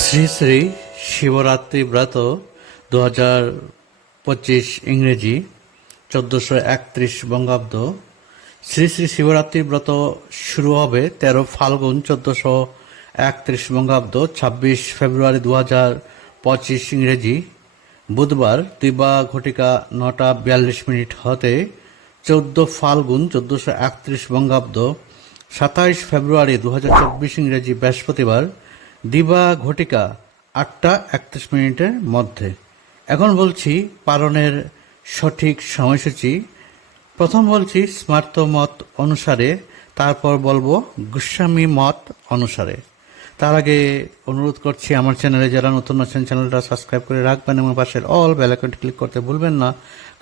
শ্রী শ্রী শিবরাত্রি ব্রত দু হাজার পঁচিশ ইংরেজি চোদ্দোশো একত্রিশ বঙ্গাব্দ। শ্রী শ্রী শিবরাত্রি ব্রত শুরু হবে তেরো ফাল্গুন চোদ্দোশো একত্রিশ বঙ্গাব্দ, ছাব্বিশ ফেব্রুয়ারি দু হাজার পঁচিশ ইংরেজি। বুধবার দিবা ঘটিকা নটা বিয়াল্লিশ মিনিট হতে চোদ্দ ফাল্গুন চোদ্দোশো একত্রিশ বঙ্গাব্দ, সাতাইশ ফেব্রুয়ারি দু হাজার চব্বিশ ইংরেজি বৃহস্পতিবার দিবা ঘটিকা আটটা একত্রিশ মিনিটের মধ্যে। এখন বলছি পালনের সঠিক সময়সূচি। প্রথম বলছি স্মার্ত মত অনুসারে, তারপর বলব গোস্বামী মত অনুসারে। তার আগে অনুরোধ করছি আমার চ্যানেলে যারা নতুন আছেন, চ্যানেলটা সাবস্ক্রাইব করে রাখবেন এবং পাশের অল বেল আইকনটি ক্লিক করতে ভুলবেন না।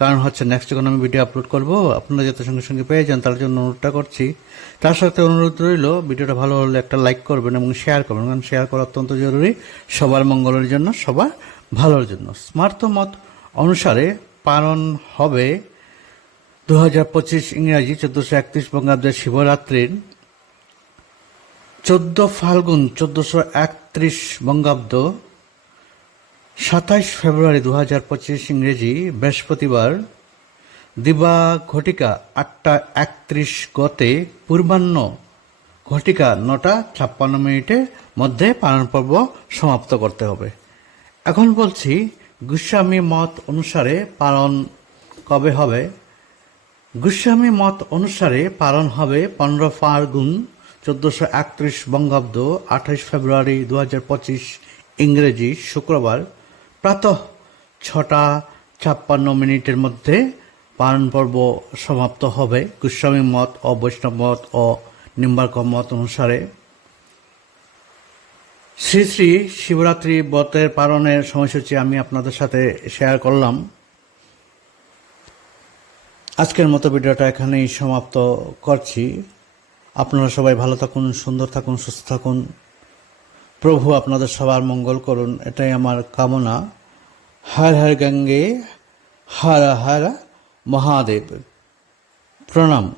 কারণ হচ্ছে নেক্সট যখন আমি ভিডিও আপলোড করব, আপনারা যাতে সঙ্গে সঙ্গে পেয়ে যান, তার জন্য অনুরোধটা করছি। তার সাথে অনুরোধ রইল ভিডিওটা ভালো হলে একটা লাইক করবেন এবং শেয়ার করবেন, কারণ শেয়ার করা অত্যন্ত জরুরি। সবার মঙ্গলের জন্য, সবার ভালোর জন্য। স্মার্ত মত অনুসারে পালন হবে। দু হাজার পঁচিশ ইংরাজি, চোদ্দশো একত্রিশ বঙ্গাব্দের শিবরাত্রির চোদ্দ ফাল্গুন চোদ্দশো একত্রিশ বঙ্গাব্দ, সাতাইশ ফেব্রুয়ারি দু হাজার পঁচিশ ইংরেজি বৃহস্পতিবার, দিবা ঘটিকা আটটা একত্রিশ গতে পূর্বাহ্ন ঘটিকা নটা ছাপ্পান্ন মিনিটের মধ্যে পালন পর্ব সমাপ্ত করতে হবে। এখন বলছি, গোস্বামী মত অনুসারে পালন কবে হবে? গোস্বামী মত অনুসারে পালন হবে পনেরো ফাল্গুন চোদ্দশো একত্রিশ বঙ্গাব্দ আঠাশ ফেব্রুয়ারি দু হাজার পঁচিশ ইংরেজি শুক্রবার প্রাতঃ ছটা ছাপ্পান্ন মিনিটের মধ্যে পালন পর্ব সমাপ্ত হবে। গোস্বামী মত ও বৈষ্ণব মত ও নিম্বার্ক মত অনুসারে। শ্রী শ্রী শিবরাত্রি ব্রতের পালনের সময়সূচি আমি আপনাদের সাথে শেয়ার করলাম। আজকের মতো ভিডিওটা এখানেই সমাপ্ত করছি। আপনারা সবাই ভালো থাকুন, সুন্দর থাকুন, সুস্থ থাকুন। প্রভু আপনাদের সবার মঙ্গল করুন, এটাই আমার কামনা। হর হর গঙ্গে, হর হর মহাদেব। প্রণাম।